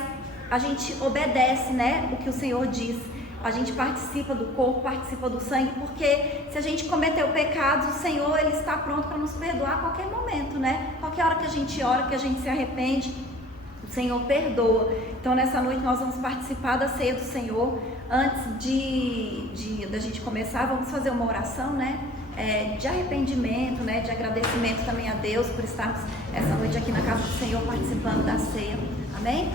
a gente obedece, né, o que o Senhor diz. A gente participa do corpo, participa do sangue, porque se a gente cometeu pecados, o Senhor, Ele está pronto para nos perdoar a qualquer momento, né? Qualquer hora que a gente ora, que a gente se arrepende, o Senhor perdoa. Então, nessa noite, nós vamos participar da ceia do Senhor. Antes da gente começar, vamos fazer uma oração, né? De arrependimento, né? De agradecimento também a Deus por estarmos essa noite aqui na casa do Senhor, participando da ceia. Amém?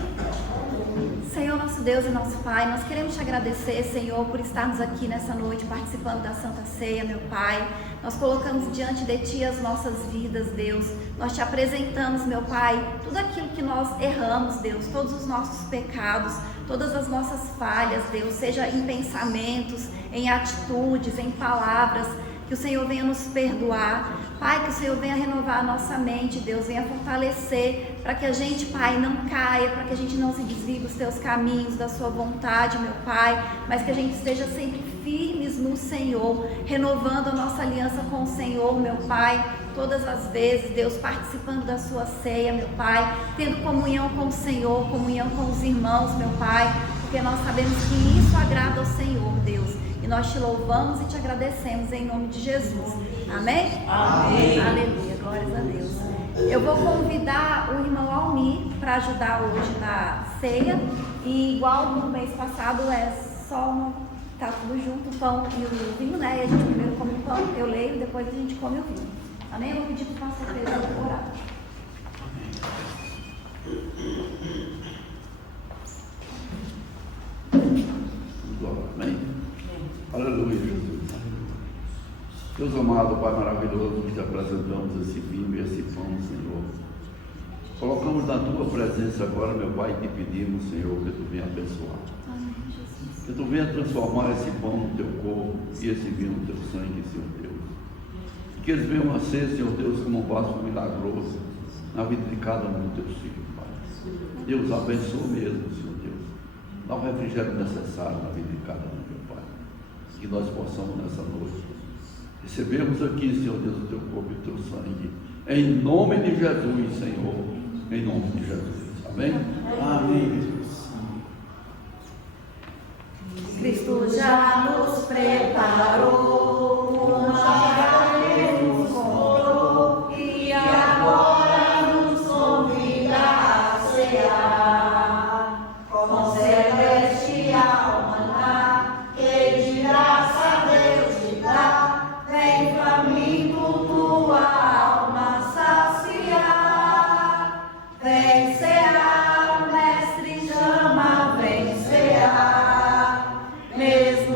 Senhor, nosso Deus e nosso Pai, nós queremos te agradecer, Senhor, por estarmos aqui nessa noite participando da Santa Ceia, meu Pai. Nós colocamos diante de Ti as nossas vidas, Deus. Nós te apresentamos, meu Pai, tudo aquilo que nós erramos, Deus, todos os nossos pecados, todas as nossas falhas, Deus, seja em pensamentos, em atitudes, em palavras. Que o Senhor venha nos perdoar, Pai, que o Senhor venha renovar a nossa mente, Deus, venha fortalecer, para que a gente, Pai, não caia, para que a gente não se desvie dos Teus caminhos, da Sua vontade, meu Pai, mas que a gente esteja sempre firmes no Senhor, renovando a nossa aliança com o Senhor, meu Pai, todas as vezes, Deus, participando da Sua ceia, meu Pai, tendo comunhão com o Senhor, comunhão com os irmãos, meu Pai, porque nós sabemos que isso agrada ao Senhor, Deus. E nós te louvamos e te agradecemos em nome de Jesus. Amém? Amém. Aleluia, glórias a Deus. Eu vou convidar o irmão Almir para ajudar hoje na ceia. E igual no mês passado, tá tudo junto, o pão e o vinho, né? E a gente primeiro come o pão, eu leio, depois a gente come o vinho. Amém? Eu vou pedir para o pastor Pedro orar. Amém? Aleluia, Jesus. Deus amado, Pai maravilhoso, que te apresentamos esse vinho e esse pão, Senhor. Colocamos na Tua presença agora, meu Pai, e te pedimos, Senhor, que Tu venha abençoar. Que Tu venha transformar esse pão no Teu corpo e esse vinho no Teu sangue, Senhor Deus. Que eles venham a ser, Senhor Deus, como um vaso milagroso na vida de cada um dos Teus filhos, Pai. Deus abençoe mesmo, Senhor Deus. Dá o refrigério necessário na vida de cada um, meu Pai. Que nós possamos nessa noite recebemos aqui, Senhor Deus, o Teu corpo e o Teu sangue. Em nome de Jesus, Senhor. Em nome de Jesus. Amém? Amém. Cristo já nos preparou, já nos comprou e agora nos convida a cear com celestial maná que de graça Deus te dá. Vem faminto tua alma saciar, vem cear, o mestre chama, vem cear. Mesmo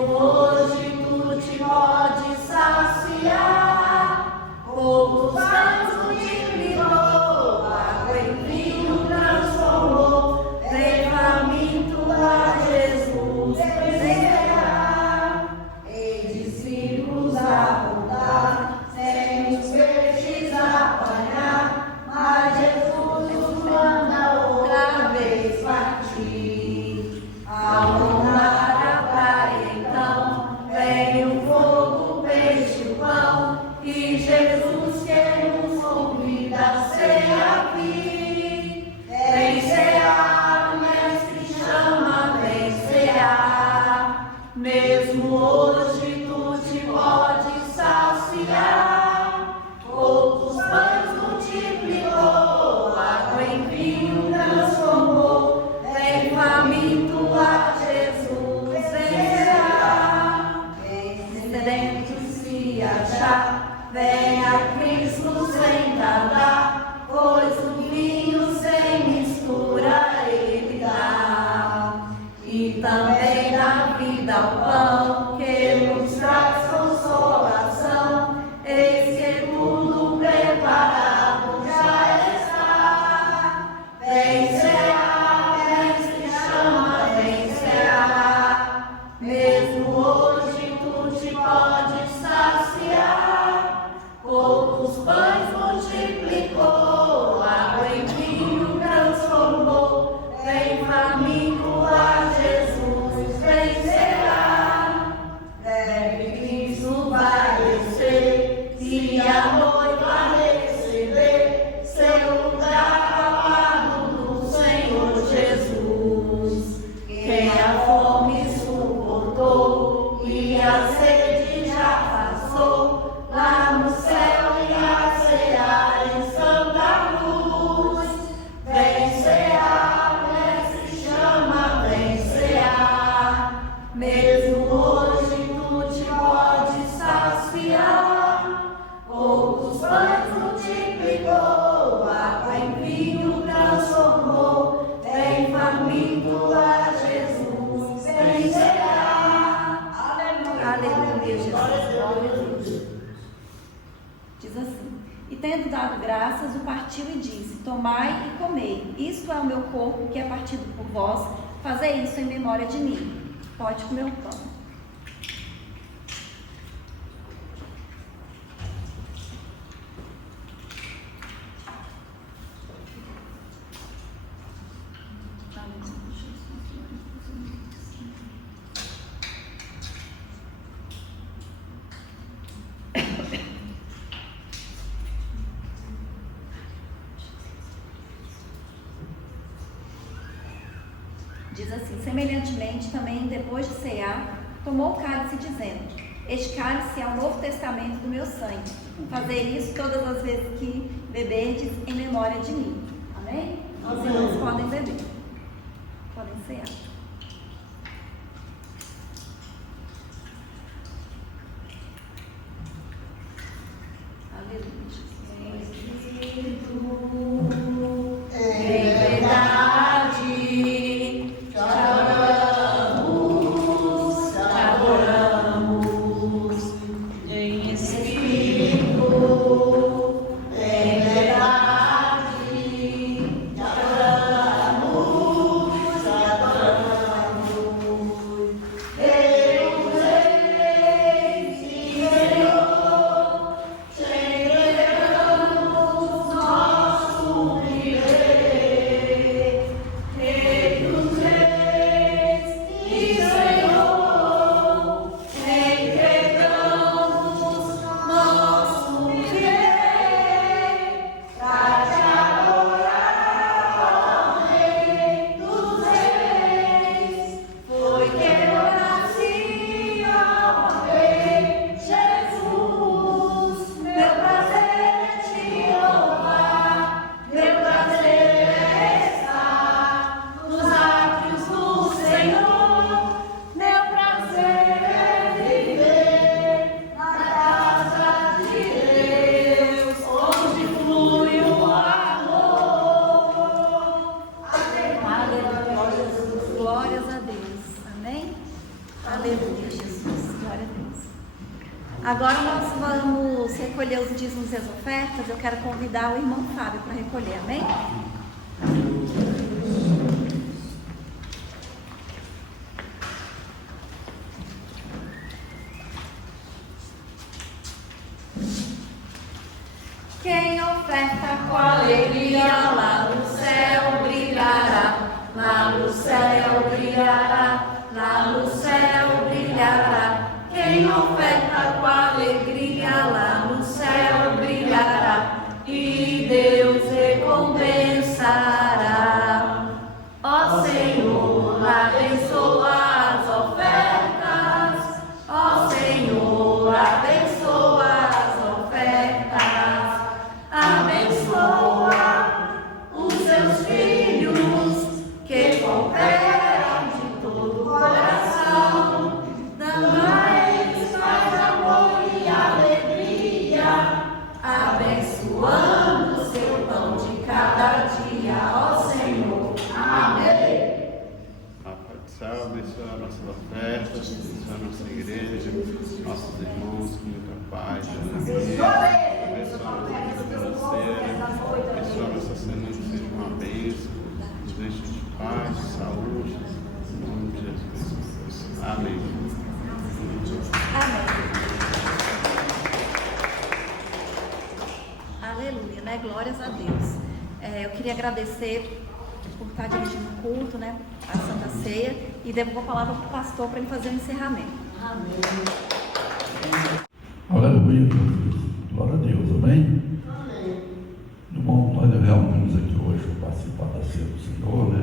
partir. Ao tomar a praia, então, vem o fogo, o peixe, o pão, e Jesus que nos convida a cear aqui. Vem cear, o mestre chama, vem cear. Mesmo hoje tu te podes saciar. Poucos pães multiplicou, água em vinho transformou. Vem faminto a Jesus, vem cear. Vem sedento se achar, vem a Cristo sem tardar, pois o vinho sem mistura ele dá. E também dá vida ao pão, que nos traz consolação. Eis que tudo preparado já está. Vem cear, mestre chama, vem cear. Mesmo hoje tu te podes saciar. Poucos pães multiplicou, água em vinho transformou. Vem faminto a Jesus, vem cear. Deve Cristo vai descer, se a noiva receber seu lugar ao lado do Senhor Jesus. Quem a fome suportou e a sede já passou, lá no céu e a cear em santa luz. Vem cear, mestre chama, vem cear. Mesmo hoje tu te podes saciar. Poucos pães multiplicou, água em vinho transformou. Vem faminto a Jesus, vem cear. Aleluia. Aleluia, Jesus. Glória a Deus. Diz assim: e tendo dado graças, o partiu e disse: tomai e comei, isto é o meu corpo que é partido por vós, fazei isso em memória de mim. Pode comer o pão. Diz assim: semelhantemente também, depois de cear, tomou o cálice, dizendo: este cálice é o novo testamento do meu sangue. Fazer isso todas as vezes que beberdes em memória de mim. Amém? Os irmãos podem beber. Podem cear. Aleluia. Agora nós vamos recolher os dízimos e as ofertas. Eu quero convidar o irmão Fábio para recolher, amém? Quem oferta com alegria lá no céu brilhará. céu brilhará, lá no céu brilhará. Quem oferta com alegria, lá no céu brilhará, e Deus recompensará. Ó Senhor, abençoa as ofertas. Ó Senhor, abençoa as ofertas. Abençoa os seus filhos que cooperam de todo o coração, dando a eles mais amor e alegria, abençoando o seu pão de cada dia, ó Senhor. Amém. A Pai do céu, abençoa nossas ofertas, abençoa a nossa igreja, nossos irmãos com muita paz, abençoa a nossa vida financeira, abençoa a nossa semana, seja uma bênção, nos deixe de paz, de saúde, em nome de Jesus. Amém. Amém. Aleluia, né? Glórias a Deus. Eu queria agradecer por estar dirigindo o culto, né? A Santa Ceia, e devolvo a palavra para o pastor para ele fazer o encerramento. Aleluia, meu Deus. Glória a Deus, amém? Bom, nós reunimos aqui hoje para participar da ceia do Senhor, né?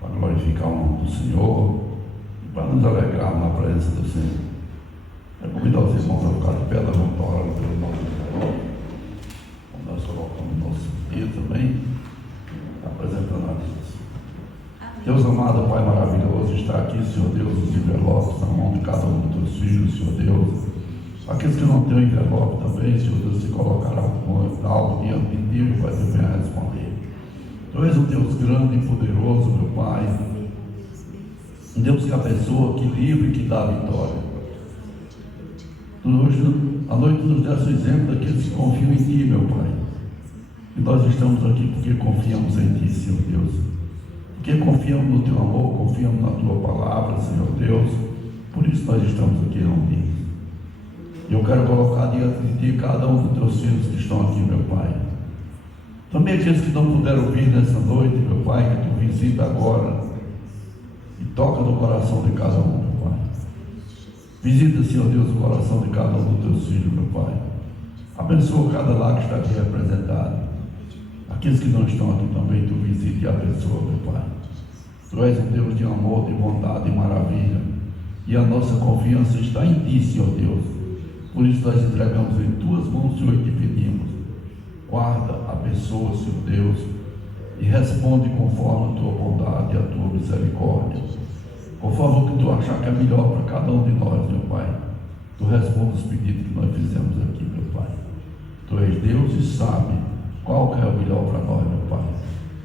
Para glorificar o nome do Senhor e para nos alegrar na presença do Senhor. Eu convido os irmãos a ficar de pé, da vontade pelo nome do Senhor. Como nós colocamos o nosso dia também, apresentando a Deus. Deus amado, Pai maravilhoso, está aqui, Senhor Deus, os envelopes na mão de cada um dos teus filhos, Senhor Deus. Aqueles que não têm o envelope também, Senhor Deus, se colocará algo diante de ti e vai te a responder. Tu és um Deus grande e poderoso, meu Pai. Um Deus que abençoa, que livra e que dá a vitória. Tu hoje, à noite, nos deste o exemplo daqueles que confiam em ti, meu Pai. E nós estamos aqui porque confiamos em ti, Senhor Deus. Porque confiamos no teu amor, confiamos na tua palavra, Senhor Deus. Por isso nós estamos aqui reunidos. Eu quero colocar diante de ti cada um dos teus filhos que estão aqui, meu Pai. Também aqueles que não puderam vir nessa noite, meu Pai, que tu visita agora e toca no coração de cada um, meu Pai. Visita, Senhor Deus, o coração de cada um dos teus filhos, meu Pai. Abençoa cada lar que está aqui representado. Aqueles que não estão aqui também, tu visita e abençoa, meu Pai. Tu és um Deus de amor, de bondade e maravilha. E a nossa confiança está em ti, Senhor Deus. Por isso nós entregamos em tuas mãos, Senhor, e te pedimos. Guarda, abençoa, Senhor Deus, e responde conforme a tua bondade e a tua misericórdia. Conforme o que tu achar que é melhor para cada um de nós, meu Pai. Tu responde os pedidos que nós fizemos aqui, meu Pai. Tu és Deus e sabe qual que é o melhor para nós, meu Pai.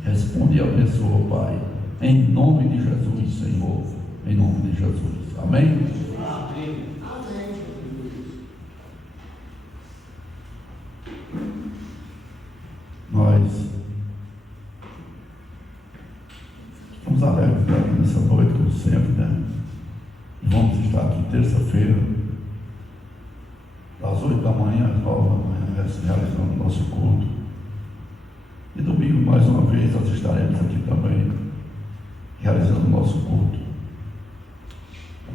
Responde e abençoa, Pai. Em nome de Jesus, Senhor. Em nome de Jesus. Amém? Nós estamos alegres nessa noite, como sempre, né? E vamos estar aqui terça-feira, das 8 da manhã às 9 da manhã, realizando o nosso culto. E domingo, mais uma vez, nós estaremos aqui também, realizando o nosso culto.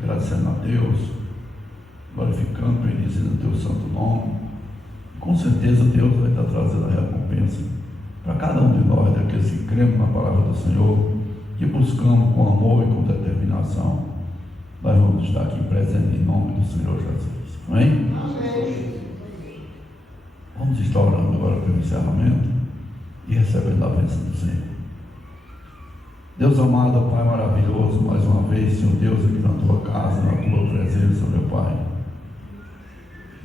Agradecendo a Deus, glorificando, bendizendo o teu santo nome. Com certeza Deus vai estar trazendo a recompensa para cada um de nós, daqueles que cremos na palavra do Senhor, que buscamos com amor e com determinação. Nós vamos estar aqui presentes em nome do Senhor Jesus. Amém? Amém. Vamos estar orando agora pelo encerramento e recebendo a bênção do Senhor. Deus amado, Pai maravilhoso, mais uma vez, Senhor Deus, aqui na tua casa, na tua presença, meu Pai.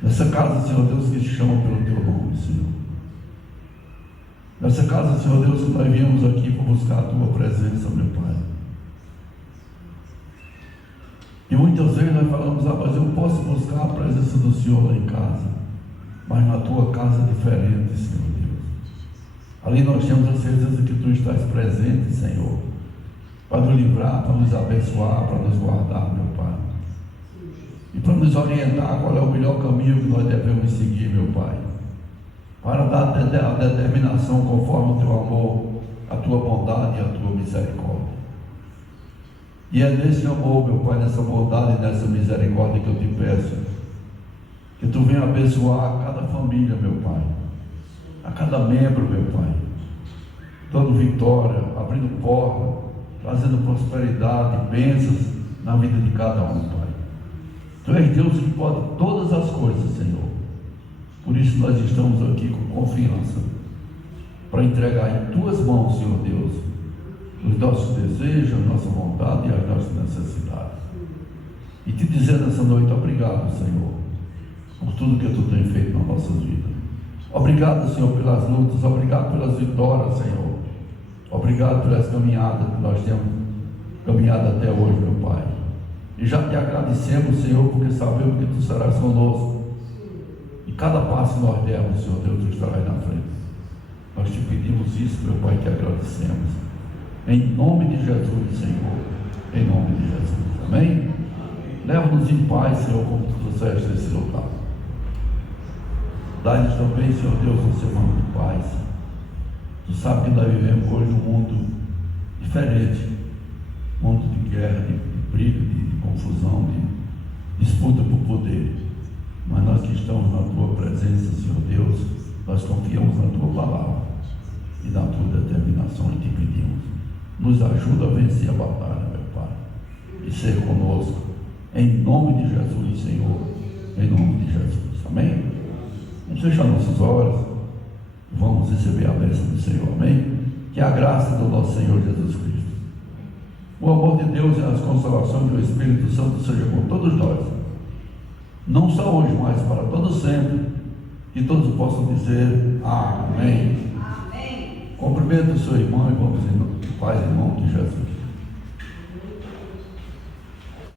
Nessa casa, Senhor Deus, que te chama pelo teu nome, Senhor. Nessa casa, Senhor Deus, que nós viemos aqui para buscar a tua presença, meu Pai. E muitas vezes nós falamos, mas eu posso buscar a presença do Senhor lá em casa. Mas na tua casa é diferente, Senhor Deus. Ali nós temos a certeza que tu estás presente, Senhor, para nos livrar, para nos abençoar, para nos guardar, meu Pai. E para nos orientar qual é o melhor caminho que nós devemos seguir, meu Pai. Para dar a determinação conforme o teu amor, a tua bondade e a tua misericórdia. E é nesse amor, meu Pai, nessa bondade e nessa misericórdia que eu te peço, que tu venha abençoar a cada família, meu Pai, a cada membro, meu Pai, dando vitória, abrindo porta, trazendo prosperidade, bênçãos na vida de cada um, Pai. Tu és Deus que pode todas as coisas, Senhor. Por isso nós estamos aqui com confiança, para entregar em tuas mãos, Senhor Deus, os nossos desejos, a nossa vontade e as nossas necessidades. E te dizer nessa noite, obrigado, Senhor, por tudo que tu tens feito nas nossas vidas. Obrigado, Senhor, pelas lutas, obrigado pelas vitórias, Senhor. Obrigado pelas caminhadas que nós temos caminhado até hoje, meu Pai. E já te agradecemos, Senhor, porque sabemos que tu serás conosco. E cada passo que nós dermos, Senhor Deus, tu estarás na frente. Nós te pedimos isso, meu Pai, te agradecemos. Em nome de Jesus, Senhor. Em nome de Jesus. Amém? Leva-nos em paz, Senhor, como tu trouxeste nesse lugar. Dá-nos também, Senhor Deus, uma semana de paz. Tu sabe que nós vivemos hoje num mundo diferente. Mundo de guerra, de briga, de confusão, de disputa por poder. Mas nós que estamos na tua presença, Senhor Deus, nós confiamos na tua palavra e na tua determinação e te pedimos. Nos ajuda a vencer a batalha, meu Pai, e ser conosco, em nome de Jesus, Senhor, em nome de Jesus. Amém? Vamos fechar nossos olhos, vamos receber a bênção do Senhor. Amém? Que a graça do nosso Senhor Jesus Cristo, o amor de Deus e as consolações do Espírito Santo seja com todos nós, não só hoje, mas para todos sempre, que todos possam dizer amém. Amém. Cumprimento o seu irmão e vamos em paz em nome de Jesus.